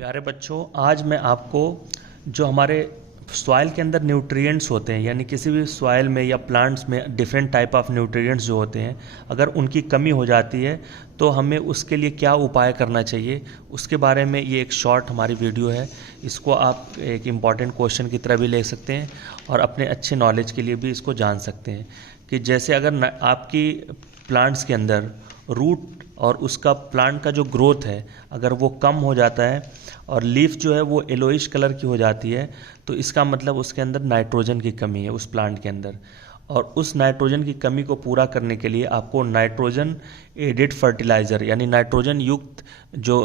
प्यारे बच्चों, आज मैं आपको जो हमारे सॉइल के अंदर न्यूट्रिएंट्स होते हैं, यानी किसी भी सॉइल में या प्लांट्स में डिफरेंट टाइप ऑफ न्यूट्रिएंट्स जो होते हैं, अगर उनकी कमी हो जाती है तो हमें उसके लिए क्या उपाय करना चाहिए, उसके बारे में ये एक शॉर्ट हमारी वीडियो है। इसको आप एक इम्पॉर्टेंट क्वेश्चन की तरह भी ले सकते हैं और अपने अच्छे नॉलेज के लिए भी इसको जान सकते हैं कि जैसे अगर आपकी प्लांट्स के अंदर रूट और उसका प्लांट का जो ग्रोथ है अगर वो कम हो जाता है और लीफ जो है वो येलोइश कलर की हो जाती है, तो इसका मतलब उसके अंदर नाइट्रोजन की कमी है उस प्लांट के अंदर। और उस नाइट्रोजन की कमी को पूरा करने के लिए आपको नाइट्रोजन एडेड फर्टिलाइज़र यानी नाइट्रोजन युक्त जो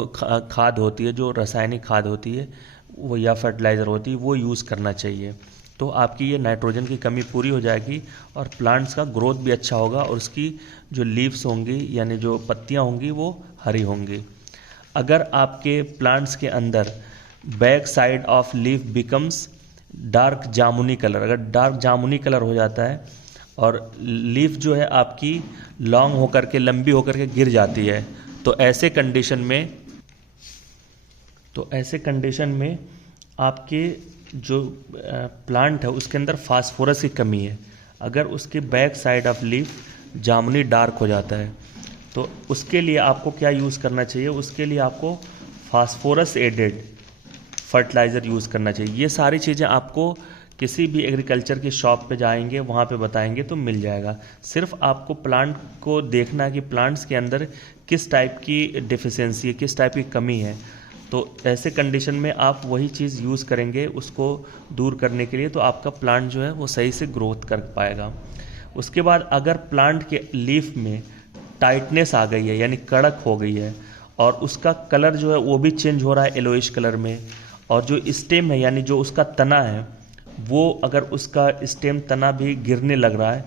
खाद होती है, जो रासायनिक खाद होती है वो या फर्टिलाइज़र होती है, वो यूज़ करना चाहिए। तो आपकी ये नाइट्रोजन की कमी पूरी हो जाएगी और प्लांट्स का ग्रोथ भी अच्छा होगा और उसकी जो लीव्स होंगी यानी जो पत्तियां होंगी वो हरी होंगी। अगर आपके प्लांट्स के अंदर back side of leaf becomes dark जामुनी कलर, अगर डार्क जामुनी कलर हो जाता है और लीफ जो है आपकी लॉन्ग होकर के लंबी होकर के गिर जाती है, तो ऐसे कंडीशन में आपके जो प्लांट है उसके अंदर फास्फोरस की कमी है। अगर उसके बैक साइड ऑफ लीफ जामुनी डार्क हो जाता है तो उसके लिए आपको क्या यूज़ करना चाहिए, उसके लिए आपको फास्फोरस एडेड फर्टिलाइज़र यूज़ करना चाहिए। ये सारी चीज़ें आपको किसी भी एग्रीकल्चर की शॉप पे जाएंगे वहाँ पे बताएंगे तो मिल जाएगा। सिर्फ आपको प्लांट को देखना है कि प्लांट्स के अंदर किस टाइप की डिफिशियंसी है, किस टाइप की कमी है, तो ऐसे कंडीशन में आप वही चीज़ यूज़ करेंगे उसको दूर करने के लिए, तो आपका प्लांट जो है वो सही से ग्रोथ कर पाएगा। उसके बाद अगर प्लांट के लीफ में टाइटनेस आ गई है यानी कड़क हो गई है और उसका कलर जो है वो भी चेंज हो रहा है येलोइश कलर में, और जो स्टेम है यानी जो उसका तना है वो अगर उसका स्टेम तना भी गिरने लग रहा है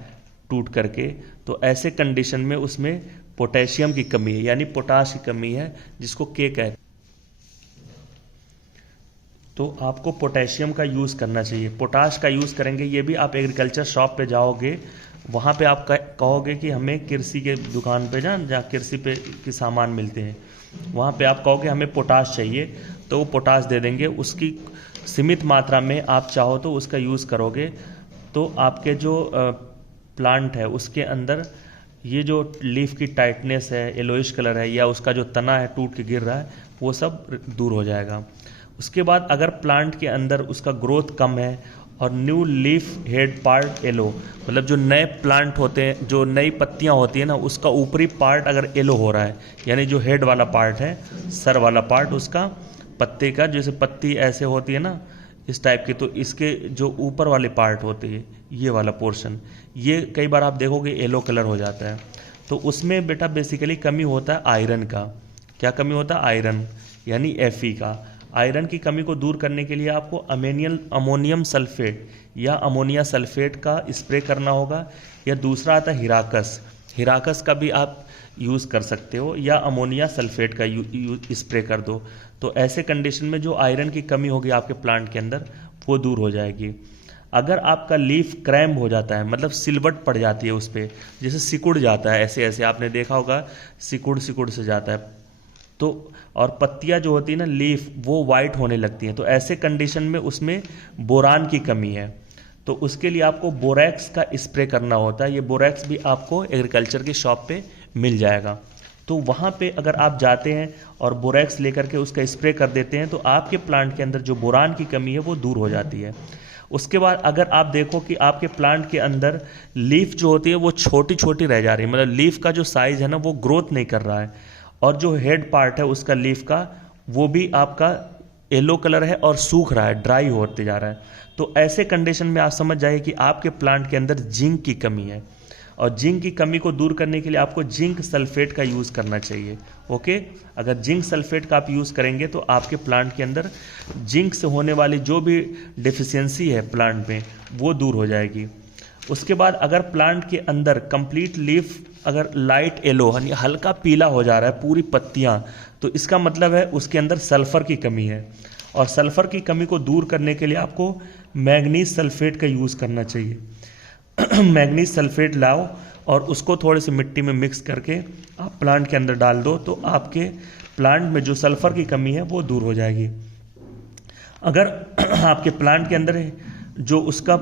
टूट करके, तो ऐसे कंडीशन में उसमें पोटेशियम की कमी है यानी पोटाश की कमी है, जिसको के कहते हैं। तो आपको पोटेशियम का यूज़ करना चाहिए, पोटाश का यूज़ करेंगे। ये भी आप एग्रीकल्चर शॉप पे जाओगे, वहाँ पे आप कहोगे कि हमें कृषि के दुकान पे जहाँ कृषि पे के सामान मिलते हैं, वहाँ पे आप कहोगे हमें पोटाश चाहिए, तो वो पोटाश दे देंगे। उसकी सीमित मात्रा में आप चाहो तो उसका यूज़ करोगे तो आपके जो प्लांट है उसके अंदर ये जो लीफ की टाइटनेस है, येलोइश कलर है या उसका जो तना है टूट के गिर रहा है, वो सब दूर हो जाएगा। उसके बाद अगर प्लांट के अंदर उसका ग्रोथ कम है और new leaf head part yellow, मतलब जो नए प्लांट होते हैं, जो नई पत्तियां होती है ना, उसका ऊपरी पार्ट अगर येलो हो रहा है यानी जो हेड वाला पार्ट है, सर वाला पार्ट उसका पत्ते का, जैसे पत्ती ऐसे होती है ना इस टाइप की, तो इसके जो ऊपर वाले पार्ट होते हैं ये वाला पोर्शन, ये कई बार आप देखोगे येलो कलर हो जाता है। तो उसमें बेटा बेसिकली कमी होता है आयरन का। क्या कमी होता है? आयरन यानी Fe का। आयरन की कमी को दूर करने के लिए आपको अमोनियम सल्फेट या अमोनिया सल्फेट का स्प्रे करना होगा, या दूसरा आता है हिराकस का भी आप यूज़ कर सकते हो, या अमोनिया सल्फेट का स्प्रे कर दो। तो ऐसे कंडीशन में जो आयरन की कमी होगी आपके प्लांट के अंदर वो दूर हो जाएगी। अगर आपका लीफ क्रैम्ब हो जाता है, मतलब सिलवट पड़ जाती है उस पर, जैसे सिकुड़ जाता है, ऐसे ऐसे आपने देखा होगा सिकुड़ से जाता है, तो और पत्तियां जो होती है ना लीफ वो वाइट होने लगती हैं, तो ऐसे कंडीशन में उसमें बोरान की कमी है, तो उसके लिए आपको बोरैक्स का स्प्रे करना होता है। ये बोरैक्स भी आपको एग्रीकल्चर की शॉप पे मिल जाएगा। तो वहाँ पे अगर आप जाते हैं और बोरैक्स लेकर के उसका स्प्रे कर देते हैं तो आपके प्लांट के अंदर जो बोरान की कमी है वो दूर हो जाती है। उसके बाद अगर आप देखो कि आपके प्लांट के अंदर लीफ जो होती है वो छोटी छोटी रह जा रही है, मतलब लीफ का जो साइज है ना वो ग्रोथ नहीं कर रहा है, और जो हेड पार्ट है उसका लीफ का वो भी आपका येलो कलर है और सूख रहा है, ड्राई होते जा रहा है, तो ऐसे कंडीशन में आप समझ जाइए कि आपके प्लांट के अंदर जिंक की कमी है, और जिंक की कमी को दूर करने के लिए आपको जिंक सल्फेट का यूज़ करना चाहिए। ओके, अगर जिंक सल्फेट का आप यूज़ करेंगे तो आपके प्लांट के अंदर जिंक से होने वाली जो भी डिफिशियंसी है प्लांट में वो दूर हो जाएगी। उसके बाद अगर प्लांट के अंदर कंप्लीट लीफ अगर लाइट येलो यानी हल्का पीला हो जा रहा है पूरी पत्तियां, तो इसका मतलब है उसके अंदर सल्फर की कमी है, और सल्फर की कमी को दूर करने के लिए आपको मैग्नीज सल्फेट का यूज़ करना चाहिए। मैग्नीज सल्फेट लाओ और उसको थोड़ी सी मिट्टी में मिक्स करके आप प्लांट के अंदर डाल दो, तो आपके प्लांट में जो सल्फ़र की कमी है वो दूर हो जाएगी। अगर आपके प्लांट के अंदर जो उसका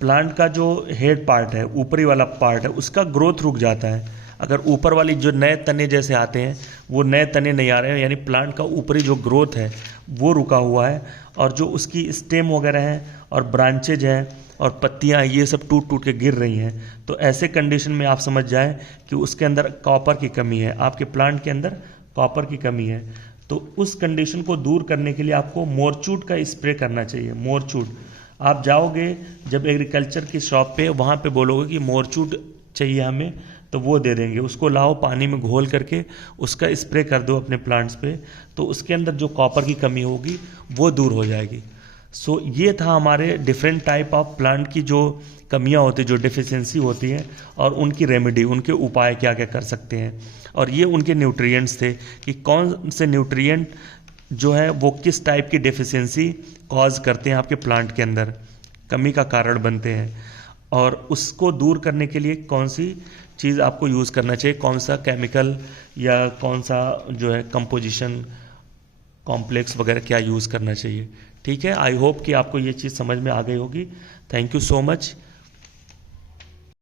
प्लांट का जो हेड पार्ट है, ऊपरी वाला पार्ट है, उसका ग्रोथ रुक जाता है, अगर ऊपर वाली जो नए तने जैसे आते हैं वो नए तने नहीं आ रहे हैं, यानी प्लांट का ऊपरी जो ग्रोथ है वो रुका हुआ है, और जो उसकी स्टेम वगैरह हैं और ब्रांचेज हैं और पत्तियां ये सब टूट टूट के गिर रही हैं, तो ऐसे कंडीशन में आप समझ जाएं कि उसके अंदर कॉपर की कमी है, आपके प्लांट के अंदर कॉपर की कमी है। तो उस कंडीशन को दूर करने के लिए आपको मोरचूट का स्प्रे करना चाहिए। मोरचूट आप जाओगे जब एग्रीकल्चर की शॉप पे, वहाँ पे बोलोगे कि मोरचूट चाहिए हमें, तो वो दे देंगे। उसको लाओ, पानी में घोल करके उसका स्प्रे कर दो अपने प्लांट्स पे, तो उसके अंदर जो कॉपर की कमी होगी वो दूर हो जाएगी। सो ये था हमारे डिफरेंट टाइप ऑफ प्लांट की जो कमियां होती, जो डिफिशियंसी होती हैं, और उनकी रेमेडी, उनके उपाय क्या क्या कर सकते हैं, और ये उनके न्यूट्रिएंट्स थे कि कौन से न्यूट्रिएंट जो है वो किस टाइप की डेफिशिएंसी कॉज करते हैं, आपके प्लांट के अंदर कमी का कारण बनते हैं, और उसको दूर करने के लिए कौन सी चीज़ आपको यूज़ करना चाहिए, कौन सा केमिकल या कौन सा जो है कंपोजिशन कॉम्प्लेक्स वगैरह क्या यूज़ करना चाहिए। ठीक है, आई होप कि आपको ये चीज़ समझ में आ गई होगी। Thank you so much.